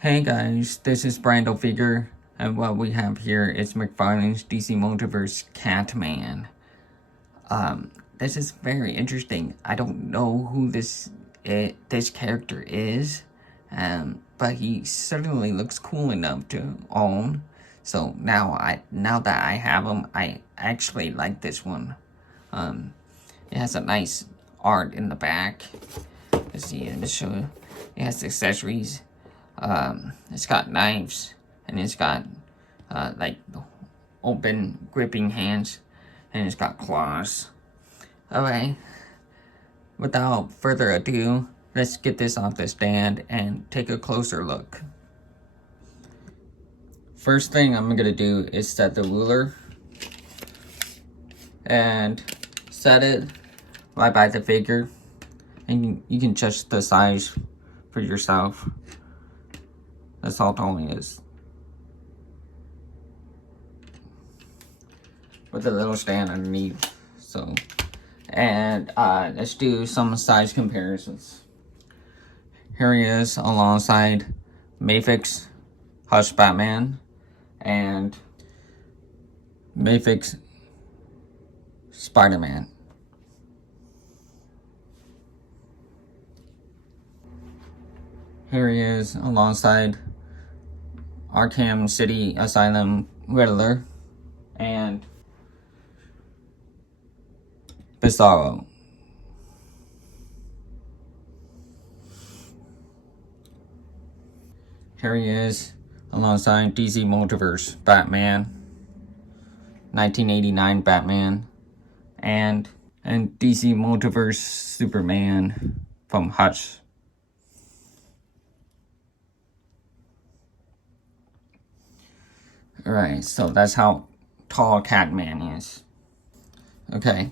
Hey guys, this is Brando Figure, and what we have here is McFarlane's DC Multiverse Catman. This is very interesting. I don't know who this character is, but he certainly looks cool enough to own. So now that I have him, I actually like this one. It has a nice art in the back. Let's see, let me show you. It has accessories. It's got knives, and it's got like open gripping hands, and it's got claws. Alright, without further ado, let's get this off the stand and take a closer look. First thing I'm gonna do is set the ruler and set it right by the figure, and you can adjust the size for yourself. That's all it only is. With a little stand underneath. So, and let's do some size comparisons. Here he is alongside Mayfix Hush Batman and Mayfix Spider-Man. Here he is alongside Arkham City Asylum Riddler and Bizarro. Here he is alongside DC Multiverse Batman, 1989 Batman, and DC Multiverse Superman from Hush. Alright, so that's how tall Catman is. Okay,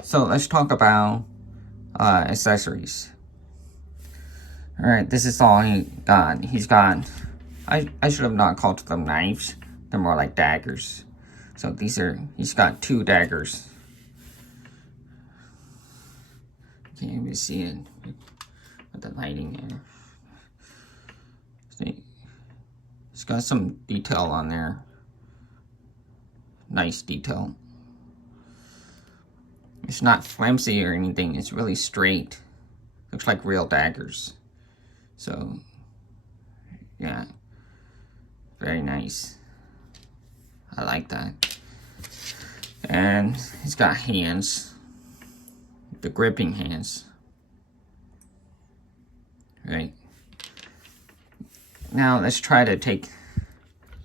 so let's talk about accessories. Alright, this is all he got. He's got, I should have not called them knives. They're more like daggers. So he's got 2 daggers. Can't even see it with the lighting here. See? It's got some detail on there. Nice detail. It's not flimsy or anything. It's really straight. Looks like real daggers. So, yeah. Very nice. I like that. And it's got hands. The gripping hands. Right. Now let's try to take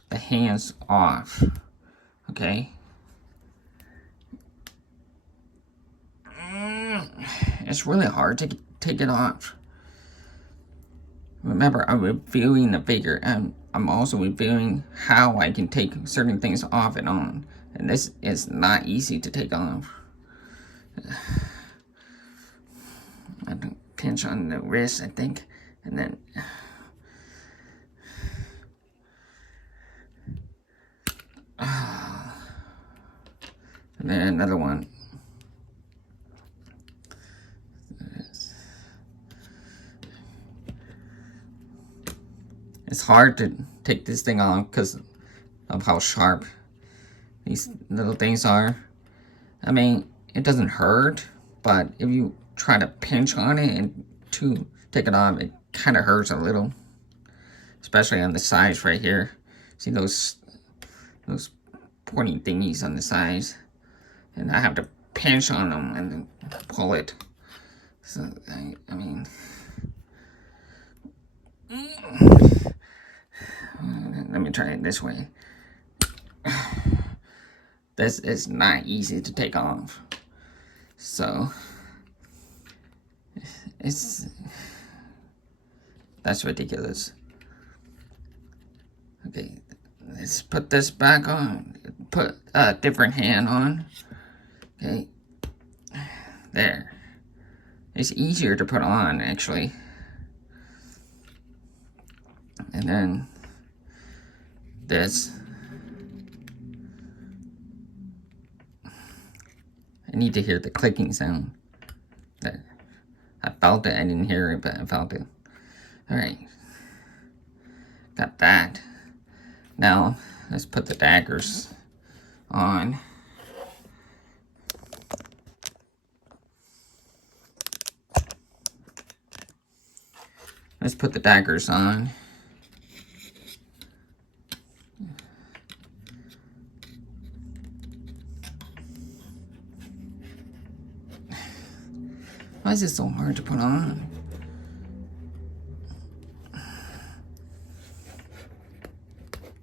the hands off, okay? It's really hard to take it off. Remember, I'm reviewing the figure, and I'm also reviewing how I can take certain things off and on. And this is not easy to take off. I can pinch on the wrist, I think, and then... And then another one. It's hard to take this thing off because of how sharp these little things are. I mean, it doesn't hurt, but if you try to pinch on it and to take it off, it kind of hurts a little. Especially on the sides right here. See those pointy thingies on the sides? And I have to pinch on them and then pull it. So, I mean... Let me try it this way. This is not easy to take off. So... That's ridiculous. Okay, let's put this back on. Put a different hand on. Okay, there. It's easier to put on, actually. And then this. I need to hear the clicking sound. There. I felt it. I didn't hear it, but I felt it. Alright. got that. Now, let's put the daggers on. Let's put the daggers on. Why is it so hard to put on?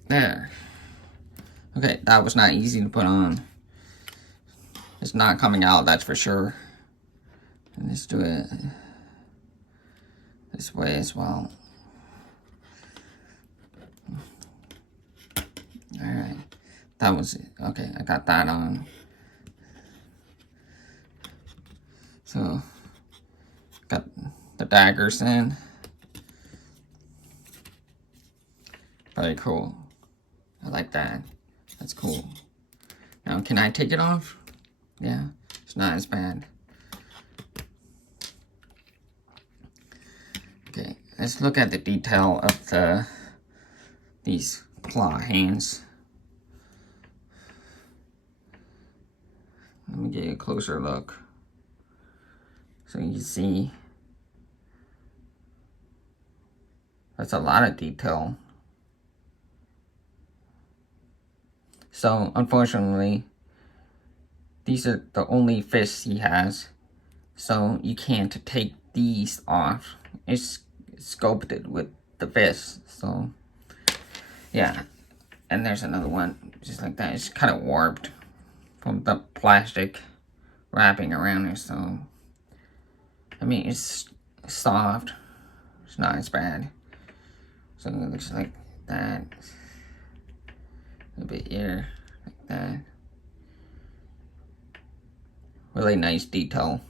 There. Okay, that was not easy to put on. It's not coming out, that's for sure. And let's do it this way as well. Alright, that was it. Okay, I got that on. So, got the daggers in. Very cool. I like that. That's cool. Now, can I take it off? Yeah, it's not as bad. Okay, let's look at the detail of these claw hands. Let me get you a closer look. So you see, that's a lot of detail. So, unfortunately, these are the only fists he has. So, you can't take these off. It's sculpted with the fist. So, yeah. And there's another one, just like that. It's kind of warped from the plastic wrapping around it. So, I mean, it's soft. It's not as bad. So, it looks like that. A bit here, like that. Really nice detail.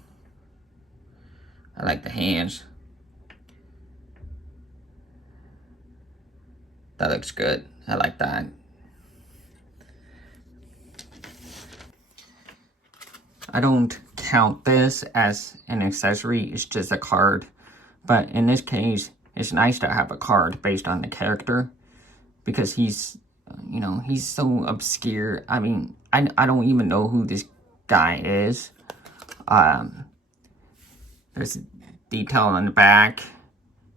I like the hands. That looks good. I like that. I don't count this as an accessory. It's just a card. But in this case, it's nice to have a card based on the character. Because he's, you know, he's so obscure. I mean, I don't even know who this guy is. There's a detail on the back.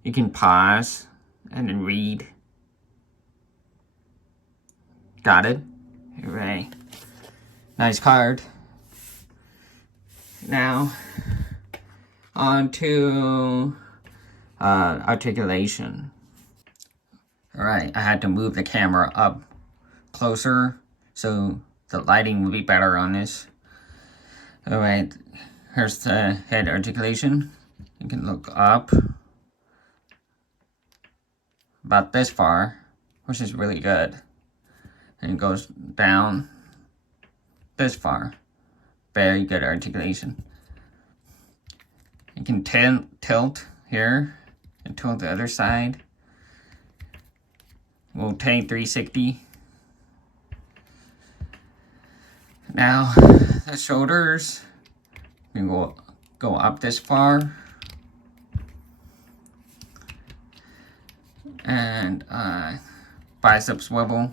You can pause and then read. Got it? Hooray. Nice card. Now, on to articulation. Alright, I had to move the camera up closer so the lighting will be better on this. Alright, here's the head articulation. You can look up about this far, which is really good. And it goes down this far. Very good articulation. You can tilt here and tilt the other side. Rotate 360. Now the shoulders, you can go up this far, and bicep swivel.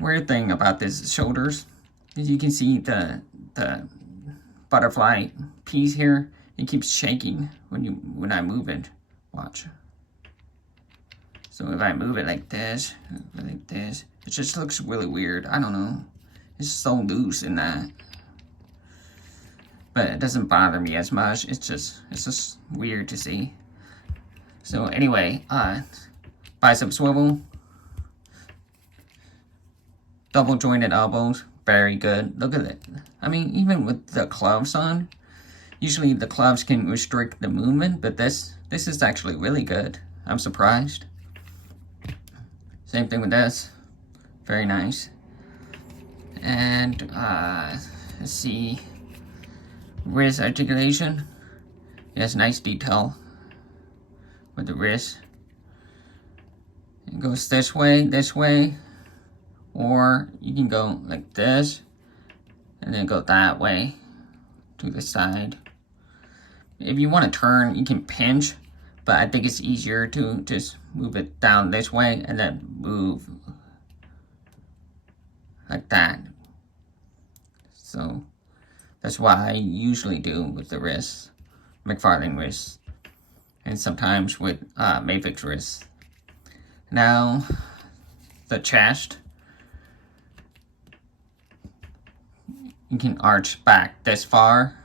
Weird thing about this shoulders is you can see the butterfly piece here. It keeps shaking when I move it. Watch. So if I move it like this, it just looks really weird. I don't know. It's so loose in that. But it doesn't bother me as much. It's just weird to see. So anyway, bicep swivel. Double jointed elbows. Very good. Look at it. I mean, even with the gloves on, usually the gloves can restrict the movement, but this is actually really good. I'm surprised. Same thing with this. Very nice. And let's see. Wrist articulation. Yes, nice detail with the wrist. It goes this way, or you can go like this and then go that way to the side. If you want to turn, you can pinch But I think it's easier to just move it down this way and then move like that. So that's what I usually do with the wrists, McFarlane wrists, and sometimes with Mavic wrists. Now, the chest, you can arch back this far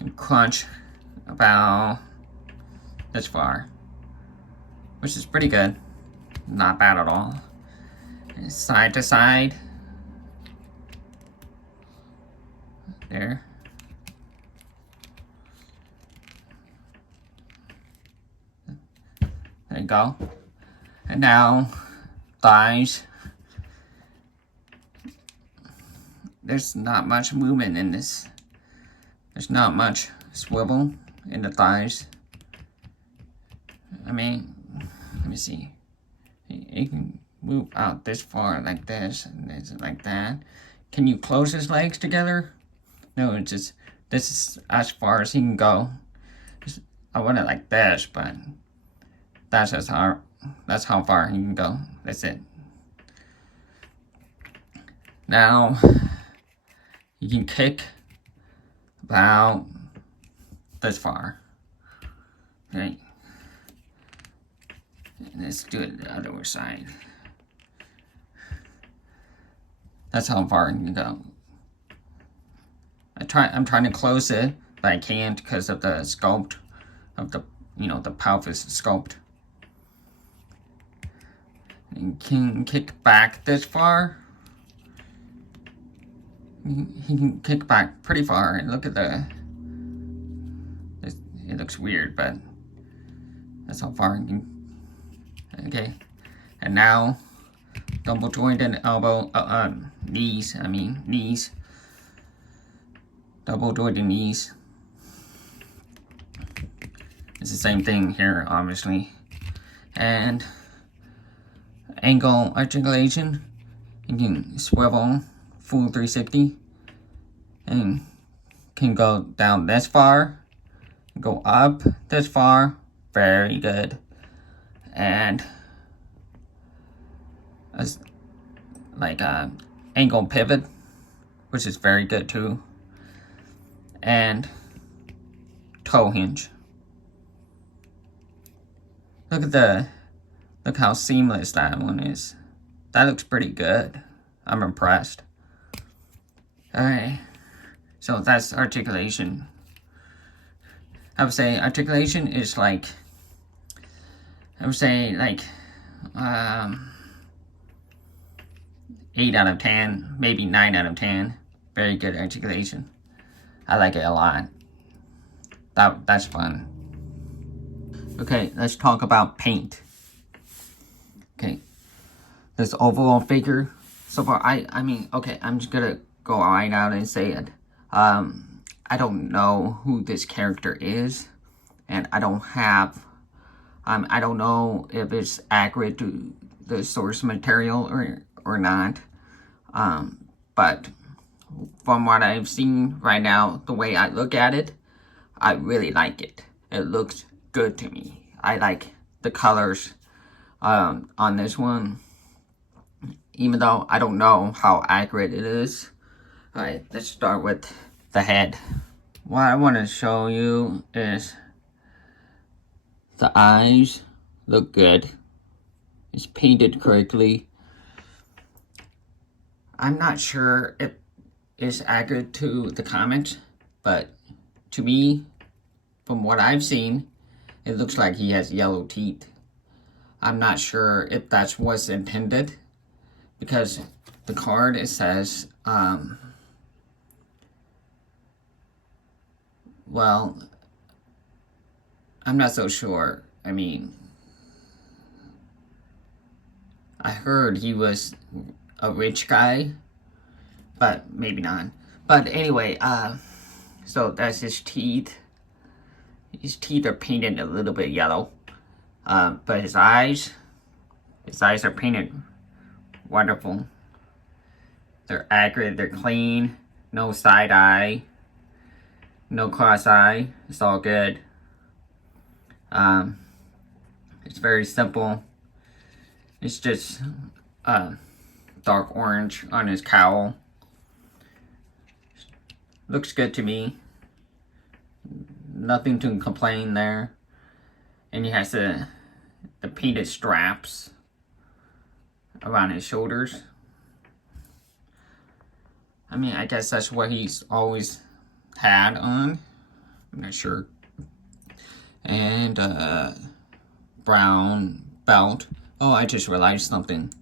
and crunch about this far, which is pretty good. Not bad at all. And side to side. There. There you go. And now, thighs. There's not much movement in this. There's not much swivel in the thighs. I mean, let me see. You can move out this far like this, and this like that. Can you close his legs together? No, it's just, this is as far as he can go. I want it like this, but that's how far he can go. That's it. Now, you can kick about this far. Right? Let's do it the other side. That's how far you can go. I'm trying to close it, but I can't because of the sculpt of the, the pelvis sculpt. You can kick back this far. He can kick back pretty far, and look at it looks weird, but that's how far he can. Okay, and now double jointed elbow, knees. Double jointed knees. It's the same thing here, obviously, and ankle articulation. You can swivel full 360 and can go down this far, go up this far. Very good. And like ankle pivot, which is very good too. And toe hinge. Look how seamless that one is. That looks pretty good. I'm impressed. Alright, so that's articulation. I would say articulation is like, 8 out of 10, maybe 9 out of 10. Very good articulation. I like it a lot. That's fun. Okay, let's talk about paint. Okay, this overall figure. So far, I mean, okay, I'm just gonna go right out and say it. I don't know who this character is, and I don't know if it's accurate to the source material or not. But from what I've seen right now, the way I look at it, I really like it. It looks good to me. I like the colors on this one, even though I don't know how accurate it is. Alright, let's start with the head. What I want to show you is the eyes look good. It's painted correctly. I'm not sure if it's accurate to the comics, but to me, from what I've seen, it looks like he has yellow teeth. I'm not sure if that's what's intended, because the card, it says, well, I'm not so sure. I mean, I heard he was a rich guy, but maybe not. But anyway, so that's his teeth. His teeth are painted a little bit yellow. But his eyes are painted wonderful. They're accurate, they're clean, no side eye, no cross eye, it's all good. It's very simple. It's just dark orange on his cowl. Looks good to me. Nothing to complain there. And he has the painted straps around his shoulders. I mean, I guess that's what he's always had on. I'm not sure. And brown belt. Oh, I just realized something.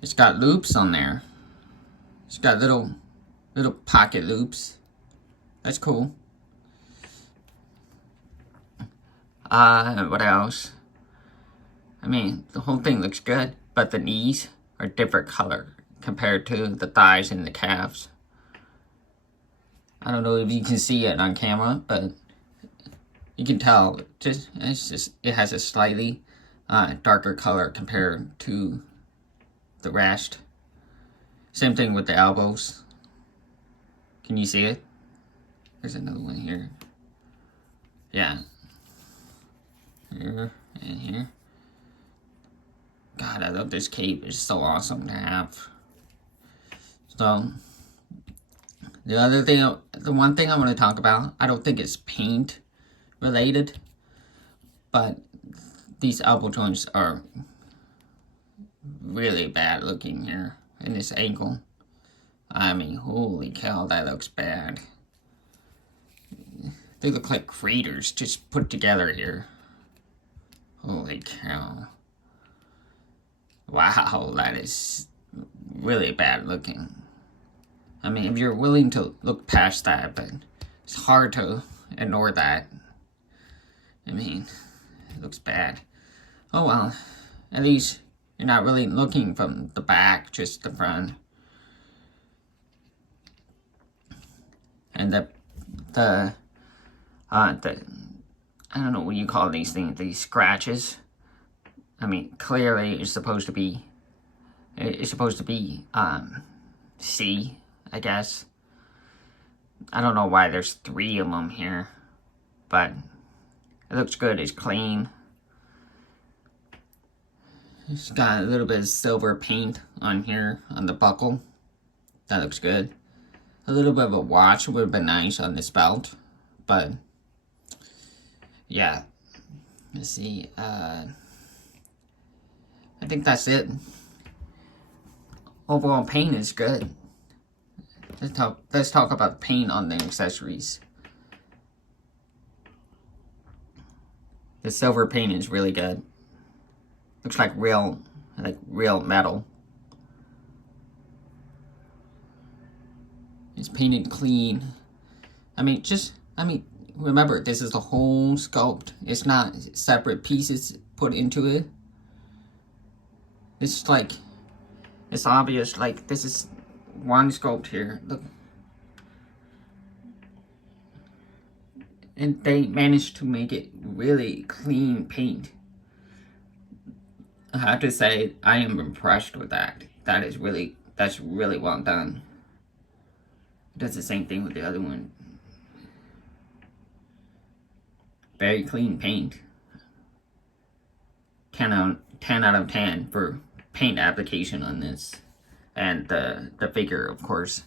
It's got loops on there. It's got little pocket loops. That's cool. What else? I mean, the whole thing looks good, but the knees are different color compared to the thighs and the calves. I don't know if you can see it on camera, but you can tell it has a slightly darker color compared to the rest. Same thing with the elbows. Can you see it? There's another one here. Yeah. Here and here. God, I love this cape. It's so awesome to have. So, the one thing I want to talk about, I don't think it's paint related, but these elbow joints are really bad looking here in this angle. I mean, holy cow, that looks bad. They look like craters just put together here. Holy cow. Wow, that is really bad looking. I mean, if you're willing to look past that, but it's hard to ignore that. I mean, it looks bad. Oh well, at least you're not really looking from the back, just the front. And the I don't know what you call these things, these scratches. I mean, clearly it's supposed to be C, I guess. I don't know why there's 3 of them here, but it looks good. It's clean. It's got a little bit of silver paint on here on the buckle. That looks good. A little bit of a watch would have been nice on this belt, but yeah. Let's see. I think that's it. Overall paint is good. Let's talk about the paint on the accessories. The silver paint is really good. Looks like real metal. It's painted clean. I mean, remember, this is the whole sculpt. It's not separate pieces put into it. It's like, it's obvious, like, this is one sculpt here. Look. And they managed to make it really clean paint. I have to say, I am impressed with that. That's really well done. It does the same thing with the other one. Very clean paint. 10 out of 10 for paint application on this. And the figure, of course.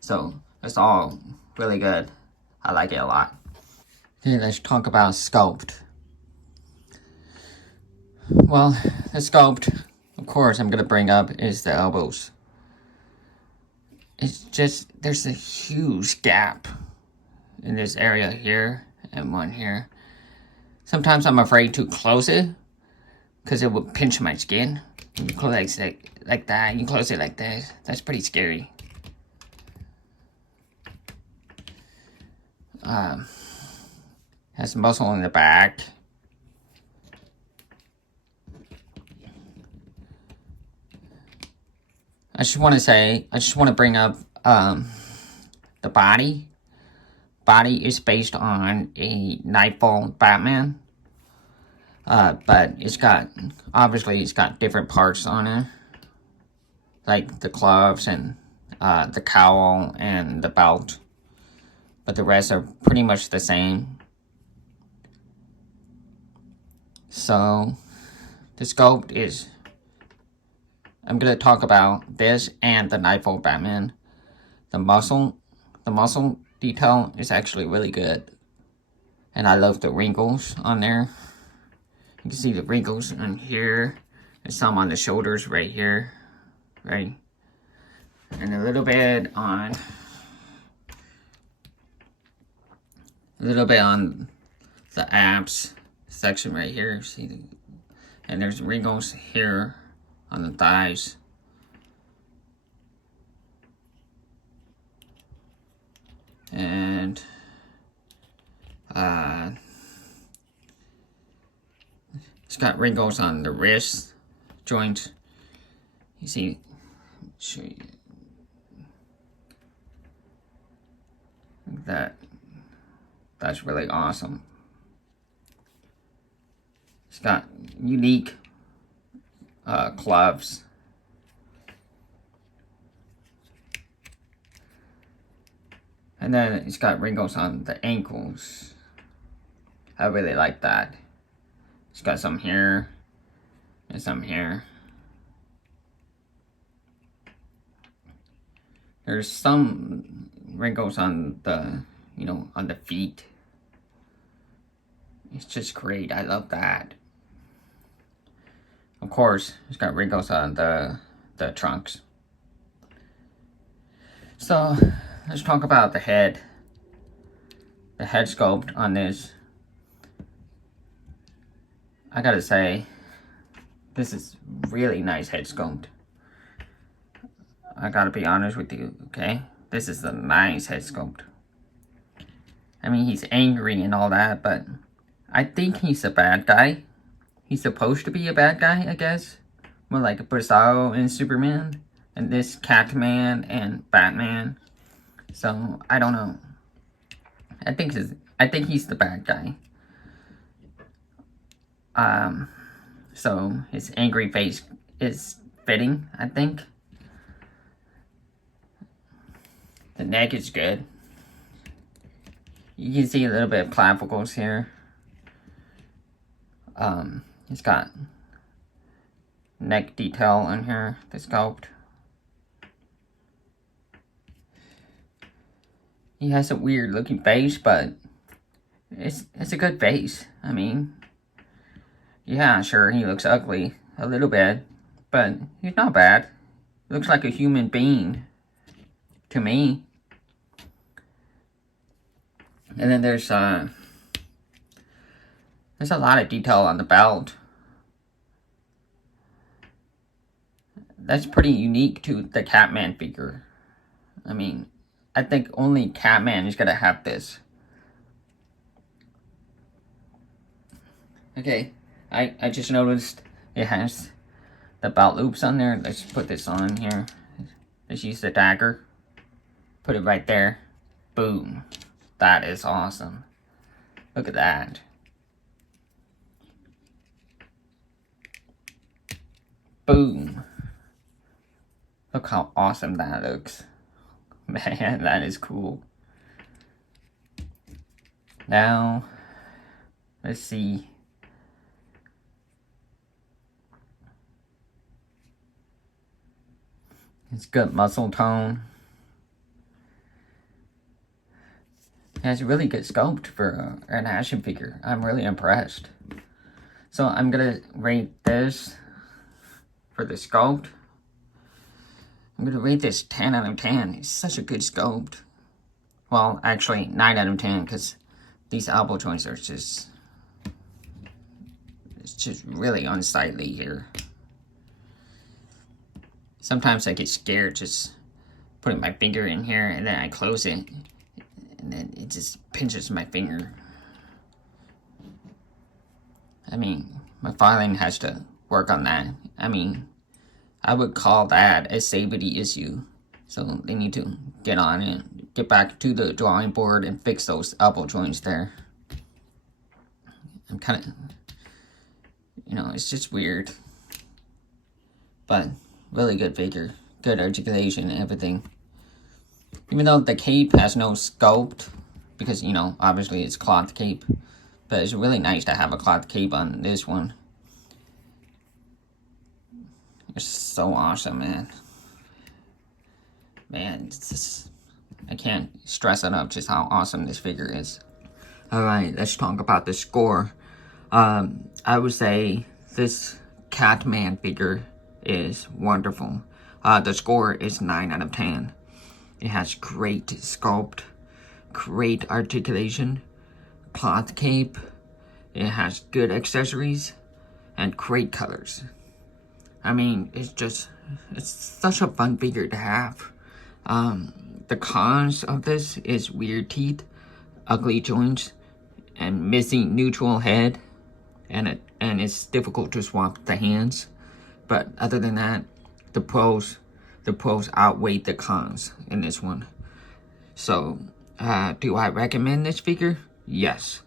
So, it's all really good. I like it a lot. Okay, let's talk about sculpt. Well, the sculpt, of course, I'm going to bring up is the elbows. It's just, there's a huge gap in this area here and one here. Sometimes I'm afraid to close it because it would pinch my skin. You close it like that, you close it like this. That's pretty scary. Has muscle in the back. I just want to bring up the body. Body is based on a Nightfall Batman. But it's got different parts on it. Like the gloves and the cowl and the belt. But the rest are pretty much the same. So the sculpt is, I'm gonna talk about this and the Nightfall Batman. The muscle detail is actually really good. And I love the wrinkles on there. You can see the wrinkles on here. There's some on the shoulders right here. Right? And a little bit on the abs section right here. See, and there's wrinkles here on the thighs. And it's got wrinkles on the wrist joint. You see, show you that. That's really awesome. It's got unique gloves. And then it's got wrinkles on the ankles. I really like that. It's got some here and some here. There's some wrinkles on the, on the feet. It's just great. I love that. Of course, it's got wrinkles on the trunks. So, let's talk about the head. The head sculpt on this. I gotta say, this is really nice head sculpt. I gotta be honest with you, okay? This is a nice head sculpt. I mean, he's angry and all that, but I think he's a bad guy. He's supposed to be a bad guy, I guess. More like Bizarro and Superman. And this Catman and Batman. So, I don't know. I think he's the bad guy. So his angry face is fitting, I think. The neck is good. You can see a little bit of clavicles here. It's got neck detail on here, the sculpt. He has a weird looking face, but it's a good face. I mean, yeah, sure, he looks ugly a little bit, but he's not bad. He looks like a human being to me. And then there's a lot of detail on the belt. That's pretty unique to the Catman figure. I mean, I think only Catman is gonna have this. Okay, I just noticed it has the belt loops on there. Let's put this on here. Let's use the dagger. Put it right there. Boom. That is awesome. Look at that. Boom. Look how awesome that looks. Man, that is cool. Now, let's see. It's good muscle tone. It has a really good sculpt for an action figure. I'm really impressed. So I'm gonna rate this for the sculpt. I'm gonna rate this 10 out of 10. It's such a good sculpt. Well, actually 9 out of 10 because these elbow joints are just... It's just really unsightly here. Sometimes I get scared just putting my finger in here and then I close it. And then it just pinches my finger. I mean, McFarlane has to work on that. I mean, I would call that a safety issue. So they need to get on it, get back to the drawing board and fix those elbow joints there. I'm kind of, it's just weird. But really good figure. Good articulation and everything. Even though the cape has no sculpt, because, obviously it's cloth cape. But it's really nice to have a cloth cape on this one. It's so awesome, man. Man, it's just, I can't stress enough just how awesome this figure is. Alright, let's talk about the score. I would say this Catman figure is wonderful. The score is 9 out of 10. It has great sculpt, great articulation, cloth cape. It has good accessories and great colors. I mean, it's such a fun figure to have. The cons of this is weird teeth, ugly joints, and missing neutral head, and it's difficult to swap the hands. But other than that, the pros outweigh the cons in this one. So, do I recommend this figure? Yes.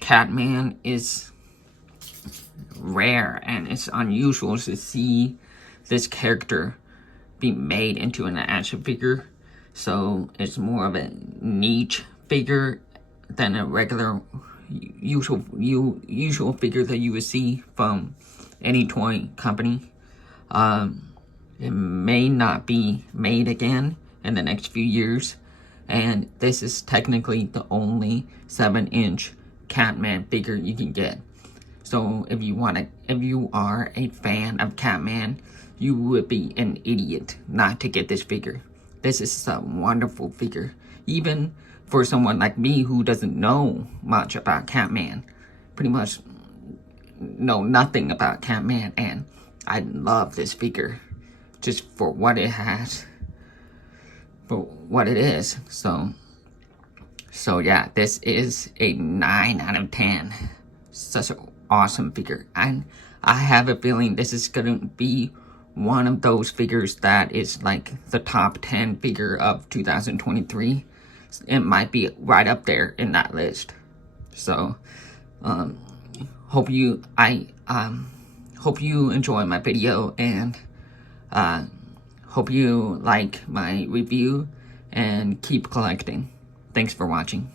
Catman is rare, and it's unusual to see this character be made into an action figure. So it's more of a niche figure than a regular usual figure that you would see from any toy company. It may not be made again in the next few years, and this is technically the only 7-inch Catman figure you can get. So if you are a fan of Catman, you would be an idiot not to get this figure. This is a wonderful figure, even for someone like me who doesn't know much about Catman. Pretty much know nothing about Catman, and I love this figure just for what it has, for what it is. So yeah, this is a 9 out of 10. Such an awesome figure, and I have a feeling this is gonna be one of those figures that is like the top 10 figure of 2023. It might be right up there in that list. So hope you enjoy my video, and hope you like my review, and keep collecting. Thanks for watching.